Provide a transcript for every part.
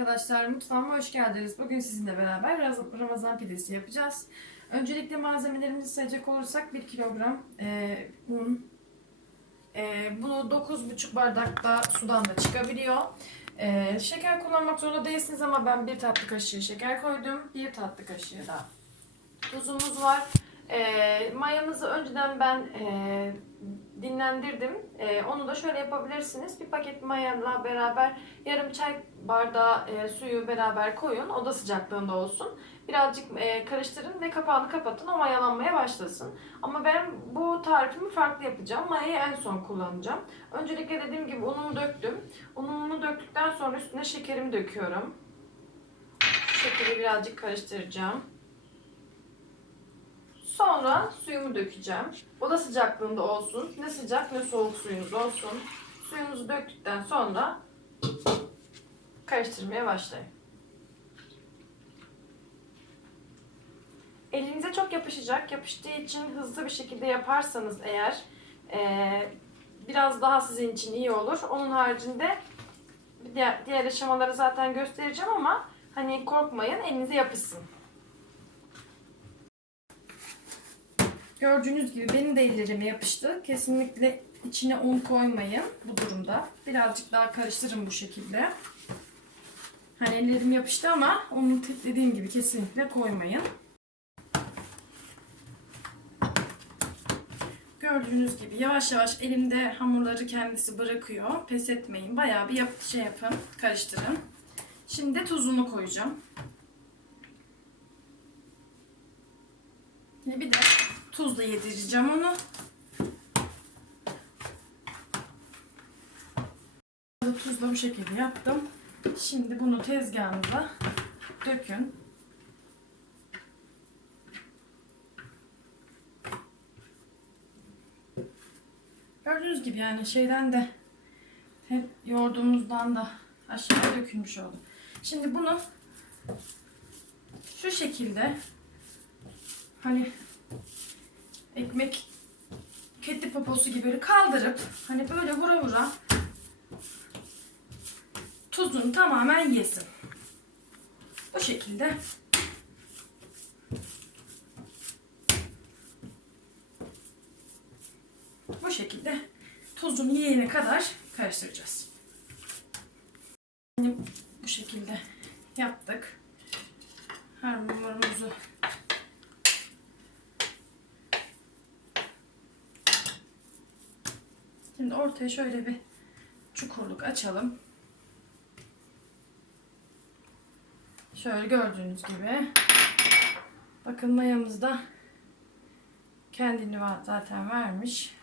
arkadaşlar, mutfağıma hoş geldiniz. Bugün sizinle beraber Ramazan pidesi yapacağız. Öncelikle malzemelerimizi sayacak olursak 1 kilogram e, un, e, bunu 9,5 bardakta sudan da çıkabiliyor. E, şeker kullanmak zorunda değilsiniz ama ben 1 tatlı kaşığı şeker koydum. 1 tatlı kaşığı da tuzumuz var. E, mayamızı önceden ben e, dinlendirdim. E, onu da şöyle yapabilirsiniz. Bir paket mayayla beraber yarım çay bardağı e, suyu beraber koyun. Oda sıcaklığında olsun. Birazcık e, karıştırın ve kapağını kapatın. O mayalanmaya başlasın. Ama ben bu tarifimi farklı yapacağım. Mayayı en son kullanacağım. Öncelikle dediğim gibi unumu döktüm. Unumu döktükten sonra üstüne şekerimi döküyorum. Şekeri birazcık karıştıracağım. Sonra suyumu dökeceğim. Oda sıcaklığında olsun. Ne sıcak ne soğuk suyunuz olsun. Suyunuzu döktükten sonra karıştırmaya başlayın. Elinize çok yapışacak. Yapıştığı için hızlı bir şekilde yaparsanız eğer eee, biraz daha sizin için iyi olur. Onun haricinde diğer, diğer aşamaları zaten göstereceğim ama hani korkmayın elinize yapışsın. Gördüğünüz gibi benim de ellerime yapıştı. Kesinlikle içine un koymayın bu durumda. Birazcık daha karıştırın bu şekilde. Hani ellerim yapıştı ama onu dediğim gibi kesinlikle koymayın. Gördüğünüz gibi yavaş yavaş elimde hamurları kendisi bırakıyor. Pes etmeyin. Bayağı bir yap şey yapın, karıştırın. Şimdi tuzunu koyacağım. Şimdi bir de tuzla yedireceğim onu. Tuzla bu şekilde yaptım. Şimdi bunu tezgahınıza dökün. Gördüğünüz gibi yani şeyden de hep yoğurduğumuzdan da aşağıya dökülmüş oldu. Şimdi bunu şu şekilde hani ekmek kedi poposu gibi böyle kaldırıp hani böyle vura vura tuzunu tamamen yesin. Bu şekilde bu şekilde tuzunu yiyene kadar karıştıracağız. Bu şekilde yaptık. Hamurumuzu Şimdi ortaya şöyle bir çukurluk açalım. Şöyle gördüğünüz gibi. Bakın mayamız da kendini zaten vermiş.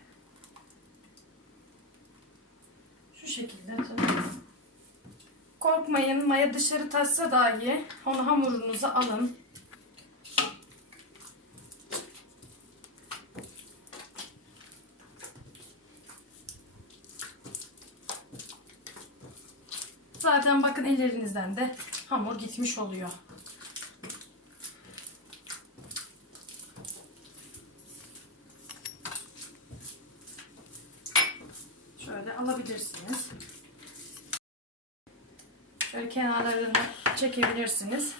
Şu şekilde. Korkmayın maya dışarı taşsa dahi onu hamurunuza alın. Zaten bakın ellerinizden de hamur gitmiş oluyor. Şöyle alabilirsiniz. Şöyle kenarlarını çekebilirsiniz.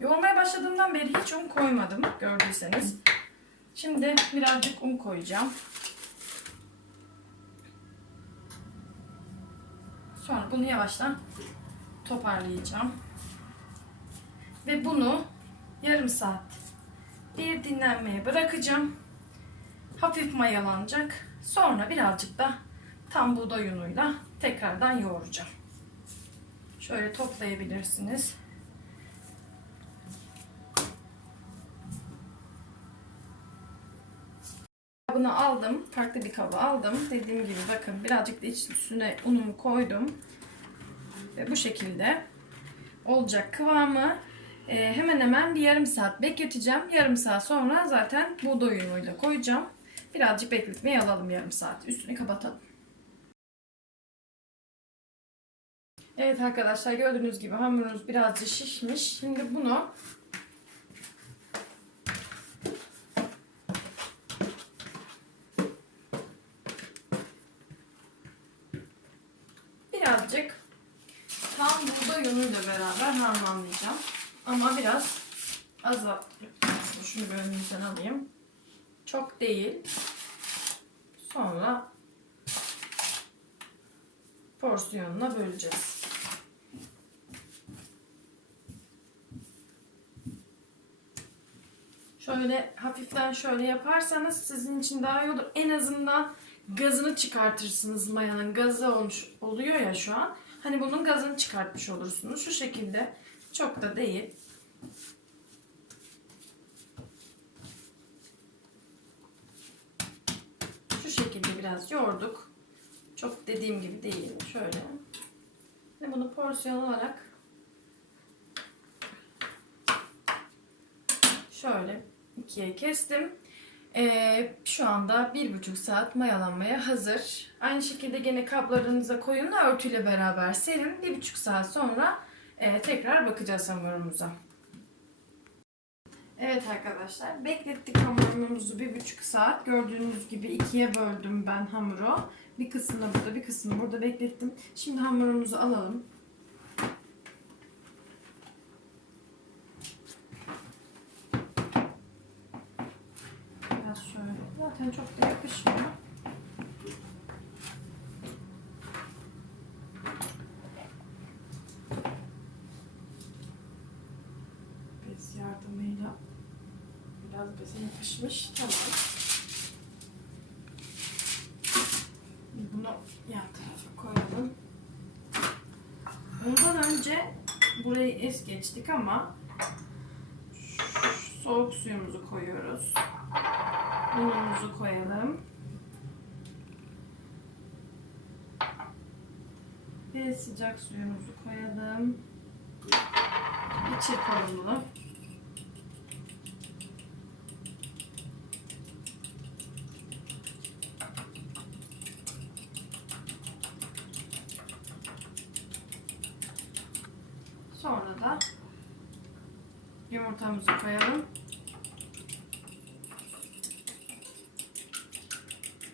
Yoğurmaya başladığımdan beri hiç un koymadım gördüyseniz. Şimdi birazcık un koyacağım. Sonra bunu yavaştan toparlayacağım. Ve bunu yarım saat bir dinlenmeye bırakacağım. Hafif mayalanacak. Sonra birazcık da tam buğday unuyla tekrardan yoğuracağım. Şöyle toplayabilirsiniz. Bunu aldım. Farklı bir kaba aldım. Dediğim gibi bakın birazcık da üstüne unumu koydum. Ve bu şekilde olacak kıvamı. Ee, hemen hemen bir yarım saat bekleteceğim. Yarım saat sonra zaten buğday unuyla koyacağım. Birazcık bekletmeye alalım yarım saat. Üstünü kapatalım. Evet arkadaşlar gördüğünüz gibi hamurumuz birazcık şişmiş. Şimdi bunu birazcık tam unuyla suyla beraber harmanlayacağım. Ama biraz azalt. Şunu bir önümüzden alayım. Çok değil. Sonra porsiyonuna böleceğiz. Şöyle hafiften şöyle yaparsanız sizin için daha iyi olur. En azından gazını çıkartırsınız mayanın. Gazı olmuş oluyor ya şu an. Hani bunun gazını çıkartmış olursunuz. Şu şekilde çok da değil. Şu şekilde biraz yoğurduk. Çok dediğim gibi değil. Şöyle. Ve bunu porsiyon olarak şöyle ikiye kestim. Ee, şu anda bir buçuk saat mayalanmaya hazır. Aynı şekilde gene kaplarınıza koyun örtüyle beraber serin. Bir buçuk saat sonra e, tekrar bakacağız hamurumuza. Evet arkadaşlar beklettik hamurumuzu bir buçuk saat. Gördüğünüz gibi ikiye böldüm ben hamuru. Bir kısmını burada bir kısmını burada beklettim. Şimdi hamurumuzu alalım. Biraz şöyle. Zaten çok da yakışmıyor. Bez yardımıyla biraz beze yapışmış. Tamam. Bunu yan tarafa koyalım. Ondan önce burayı es geçtik ama soğuk suyumuzu koyuyoruz. Unumuzu koyalım. Ve sıcak suyumuzu koyalım. Bir çırpalım bunu. Sonra da yumurtamızı koyalım.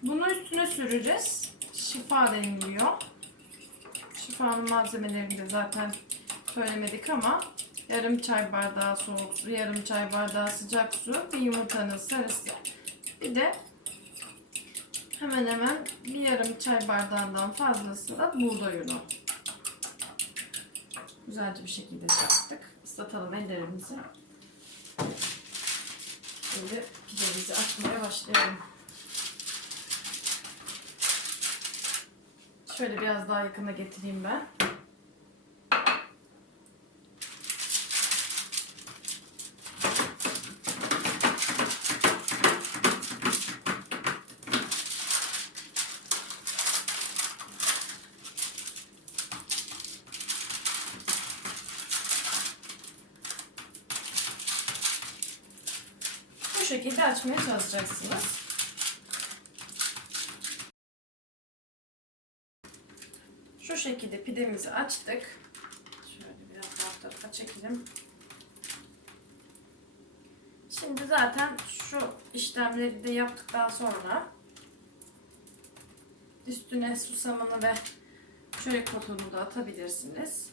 Bunu üstüne süreceğiz. Şifa deniliyor. Şifanın malzemelerini de zaten söylemedik ama yarım çay bardağı soğuk su, yarım çay bardağı sıcak su, bir yumurtanın sarısı. Bir de hemen hemen bir yarım çay bardağından fazlası da buğday unu. Güzelce bir şekilde yaptık. Islatalım ellerimizi. Şimdi pidemizi açmaya başlayalım. Şöyle biraz daha yakına getireyim ben. Bu şekilde açmaya çalışacaksınız. Şu şekilde pidemizi açtık. Şöyle biraz daha tarafa çekelim. Şimdi zaten şu işlemleri de yaptıktan sonra üstüne susamını ve çörek otunu da atabilirsiniz.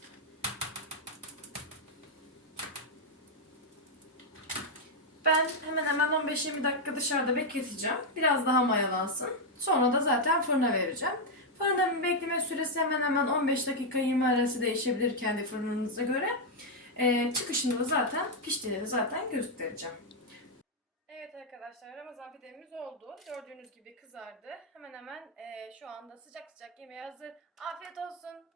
Ben hemen hemen 15-20 dakika dışarıda bekleteceğim. Biraz daha mayalansın. Sonra da zaten fırına vereceğim. Fırının bekleme süresi hemen hemen 15 dakika 20 arası değişebilir kendi fırınınıza göre. Ee, çıkışında da zaten piştiğini zaten göstereceğim. Evet arkadaşlar Ramazan pidemiz oldu. Gördüğünüz gibi kızardı. Hemen hemen e, şu anda sıcak sıcak yemeğe hazır. Afiyet olsun.